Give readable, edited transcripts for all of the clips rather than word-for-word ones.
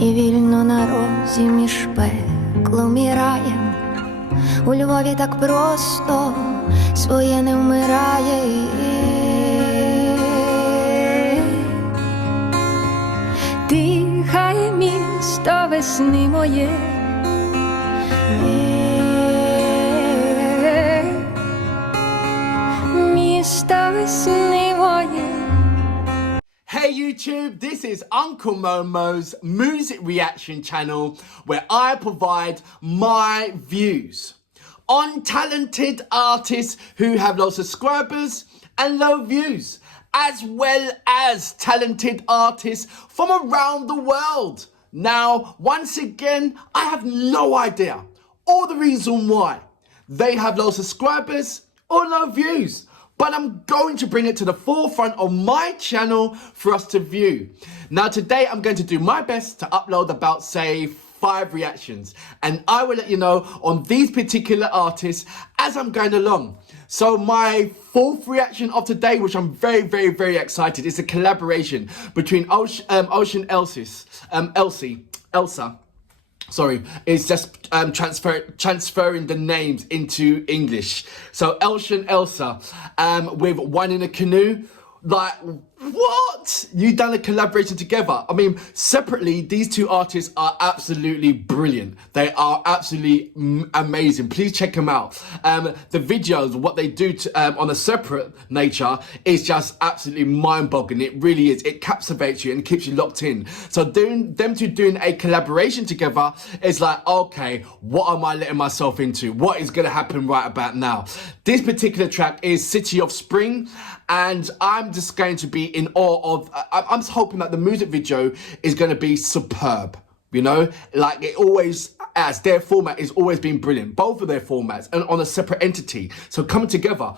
і вільно на розі між пеклом і раєм. У Львові так просто своє не вмирає. Дихає місто весни моє, місто весни моє. Hey YouTube, this is Uncle Momo's music reaction channel where I provide my views on talented artists who have low subscribers and low views, as well as talented artists from around the world. Now, once again, I have no idea or the reason why they have low subscribers or low views, but I'm going to bring it to the forefront of my channel for us to view. Now today I'm going to do my best to upload about, say, 5 reactions, and I will let you know on these particular artists as I'm going along. So my 4th reaction of today, which I'm very excited, is a collaboration between Ocean Elsa. Sorry, it's just transferring the names into English. So Ocean Elsa with One in a Canoe. Like, what? You done a collaboration together? I mean, separately, these two artists are absolutely brilliant. They are absolutely amazing. Please check them out. The videos, what they do on a separate nature is just absolutely mind-boggling. It really is. It captivates you and keeps you locked in. So them two doing a collaboration together is like, okay, what am I letting myself into? What is going to happen right about now? This particular track is City of Spring, and I'm just going to be in awe of, I'm just hoping that the music video is going to be superb, you know, like it always has. Their format is always been brilliant, both of their formats, and on a separate entity. So coming together,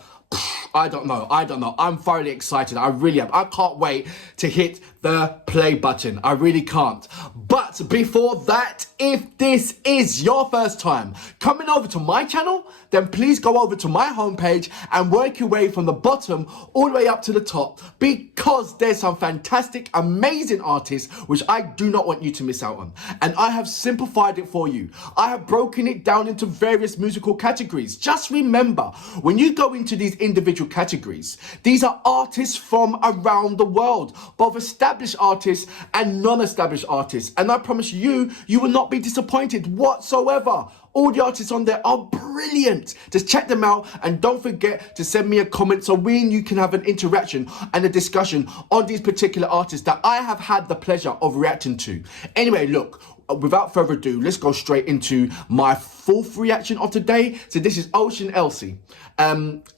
I don't know. I'm thoroughly excited. I really am. I can't wait to hit the play button. I really can't. But before that, if this is your first time coming over to my channel, then please go over to my homepage and work your way from the bottom all the way up to the top, because there's some fantastic, amazing artists which I do not want you to miss out on. And I have simplified it for you. I have broken it down into various musical categories. Just remember, when you go into these individual categories, these are artists from around the world, both established artists and non-established artists. And I promise you, you will not be disappointed whatsoever. All the artists on there are brilliant. Just check them out, and don't forget to send me a comment so we and you can have an interaction and a discussion on these particular artists that I have had the pleasure of reacting to. Anyway, look, without further ado, let's go straight into my 4th reaction of today. So this is Ocean Elsa.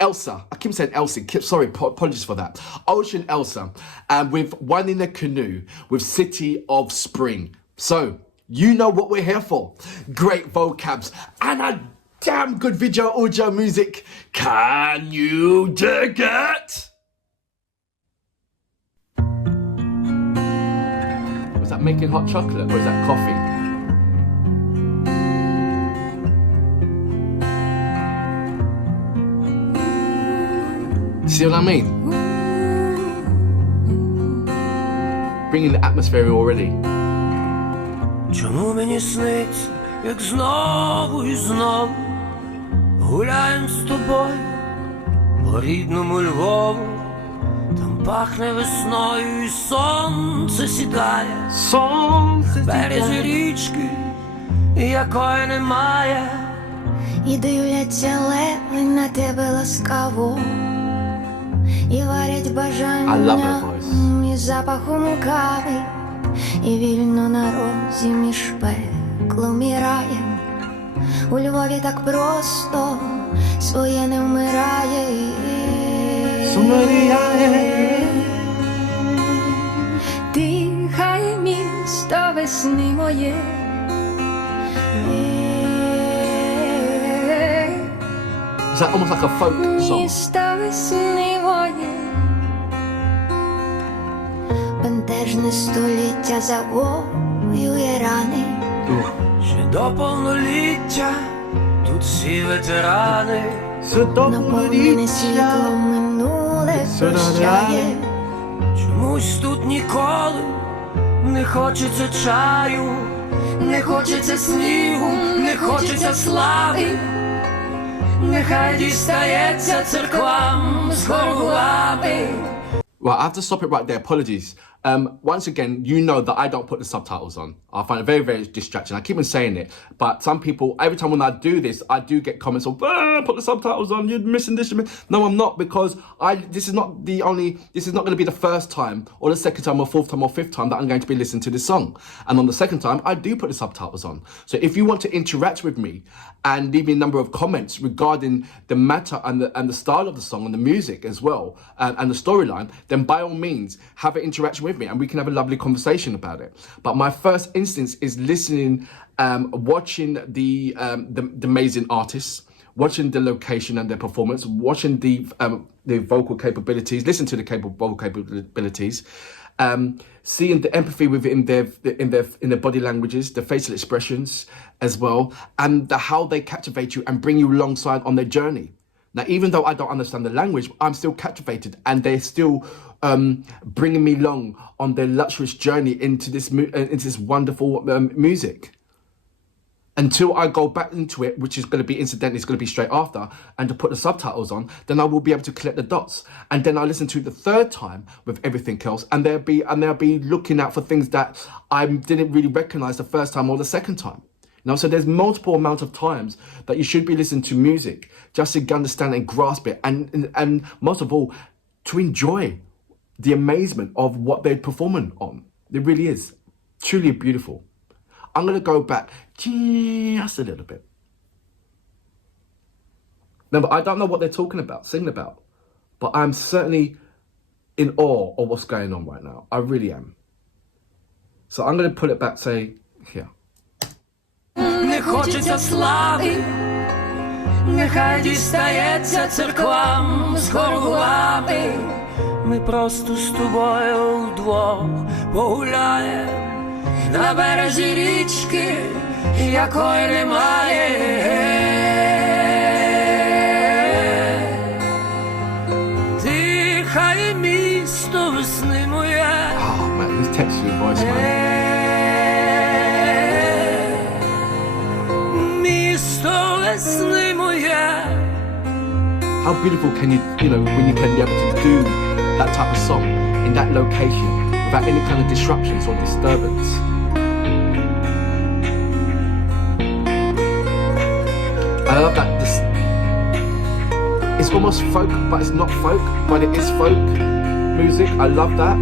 Elsa. I keep saying Elsie. Sorry, apologies for that. Ocean Elsa with One in a Canoe with City of Spring. So, you know what we're here for. Great vocabs and a damn good video audio music. Can you dig it? Was that making hot chocolate or is that coffee? See what I mean? Bringing the atmosphere already. Чому мені сниться, як знову і знову гуляєм з тобою по рідному Львову, там пахне весною і сонце сідає, Сонце березі річки, якої немає, І дивляться леви на тебе ласкаво, і варять бажання і запахом кави, і вільно на розі між пеклом і раєм. У Львові так просто своє не вмирає. Дихає місто весни моє. Is that almost like a folk song? Місто весни моє. Бентежне століття завоює рани. ще до повноліття тут всі ветерани. Наповнене світлом минуле прощає. Чомусь тут ніколи Не хочеться чаю, не хочеться снігу, не хочеться слави. Нехай дістається церквам з горгулами. Right, I have to stop it right there. Apologies. Once again, you know that I don't put the subtitles on. I find it very, very distracting. I keep on saying it, but some people, every time when I do this, I do get comments of, put the subtitles on, you're missing this. No, I'm not, because this is not going to be the first time, or the second time, or fourth time, or fifth time that I'm going to be listening to this song. And on the second time, I do put the subtitles on. So if you want to interact with me and leave me a number of comments regarding the matter and the style of the song and the music as well, and the storyline, then by all means, have an interaction with me and we can have a lovely conversation about it. But my first instance is listening, watching the amazing artists, watching the location and their performance, watching the vocal capabilities, listen to the vocal capabilities, seeing the empathy within in their body languages, the facial expressions as well, and how they captivate you and bring you alongside on their journey. Now, even though I don't understand the language, I'm still captivated, and they're still bringing me along on their luxurious journey into this wonderful music. Until I go back into it, which is going to be incidentally, it's going to be straight after, and to put the subtitles on, then I will be able to collect the dots. And then I'll listen to it the third time with everything else, and they'll be looking out for things that I didn't really recognize the first time or the second time. Now, so there's multiple amount of times that you should be listening to music just to understand and grasp it, and most of all, to enjoy the amazement of what they're performing on. It really is truly beautiful. I'm going to go back just a little bit. Now, I don't know what they're singing about, but I'm certainly in awe of what's going on right now. I really am. So I'm going to pull it back, say, here. Не хочеться слави, нехай дістається церквам з горгулами. Ми просто з тобою вдвох погуляєм на березі річки, якої немає. Дихає місто весни моє. Oh man, he's texting your voice, man. Місто весни моє. How beautiful can you when you can be able to do that type of song in that location without any kind of disruptions or disturbance. I love that it's almost folk, but it's not folk, but it is folk music. I love that.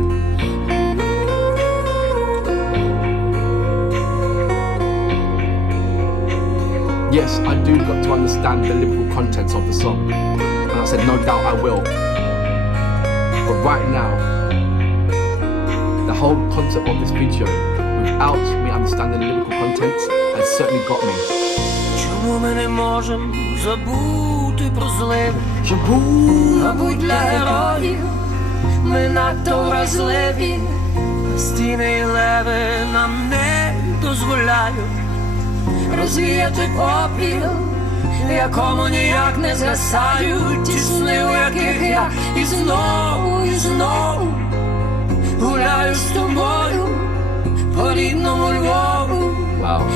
Yes, I do got to understand the lyrical contents of the song. And I said, no doubt I will. But right now, the whole concept of this video, without me understanding the lyrical contents, has certainly got me. Чому ми не можемо забути про зливи? Мабуть, для героїв ми надто вразливі. Стіни і леви нам не дозволяють розвіяти попіл, в якому ніяк не згасають ті сни, у яких я і знову гуляю з тобою по рідному Львову.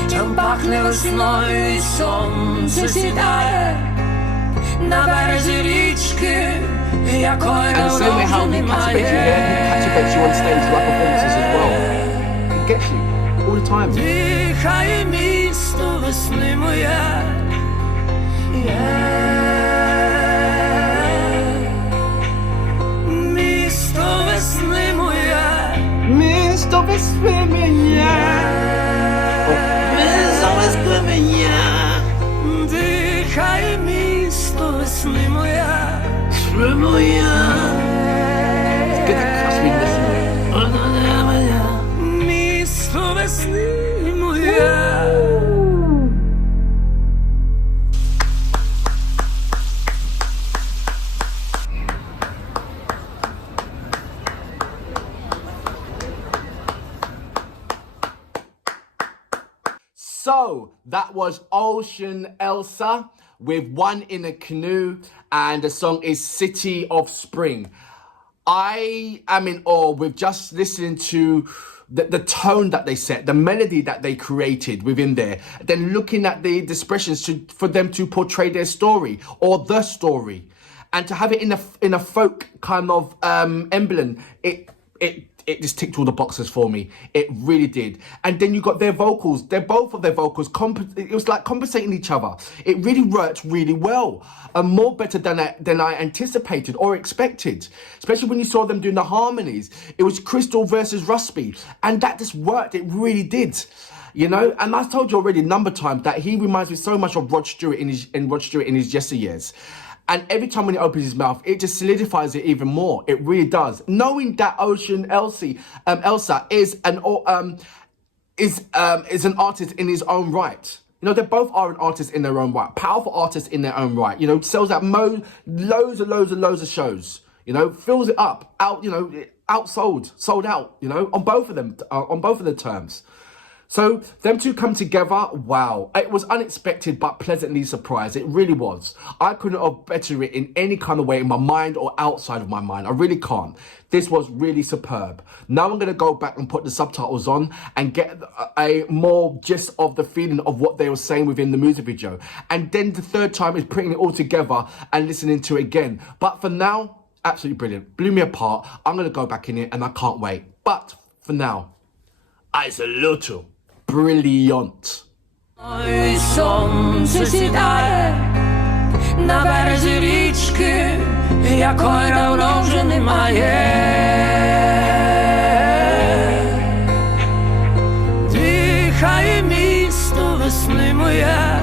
Там пахне весною і сонце сідає на березі річки, якої давно вже немає. Дихає місто весни моє. Місто весни моє. Місто весни моє. Місто весни моє. Дихає місто весни моє. Весни моє. It's good to catch me listening. Місто весни моє. So that was Okеан Ельзи with One in a Canoe, and the song is City of Spring. I am in awe with just listening to the tone that they set, the melody that they created within there, then looking at the expressions for them to portray their story or the story, and to have it in a folk kind of emblem. It just ticked all the boxes for me. It really did. And then you got their vocals. Both of their vocals, it was like compensating each other. It really worked really well. And more better than I anticipated or expected. Especially when you saw them doing the harmonies. It was Crystal versus Rusby. And that just worked. It really did. You know, and I told you already a number of times that he reminds me so much of Rod Stewart in his yesteryears. And every time when he opens his mouth, it just solidifies it even more. It really does. Knowing that Elsa is an artist in his own right. You know, they both are an artist in their own right. Powerful artists in their own right. You know, sells out loads of shows. You know, fills it up, sold out. You know, on both of them, on both of the terms. So them two come together, wow. It was unexpected but pleasantly surprised. It really was. I couldn't have bettered it in any kind of way in my mind or outside of my mind. I really can't. This was really superb. Now I'm going to go back and put the subtitles on and get a more gist of the feeling of what they were saying within the music video. And then the third time is putting it all together and listening to it again. But for now, absolutely brilliant. Blew me apart. I'm going to go back in it and I can't wait. But for now, I saluto. Brilliant. Ой, сонце сідає на березі річки, якої давно вже немає. Дихає місто весни моя.